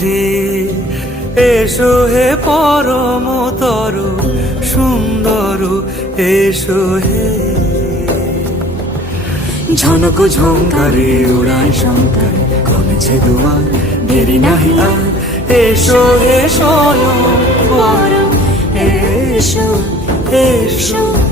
হে এসো হে পরমতর সুন্দর এসো হে। ঝনক ঝঙ্কারে উড়ায় শঙ্কার কমেছে দুয়ার দেরি নাহি আর এসো হে স্বয়ং বর এসো এসো।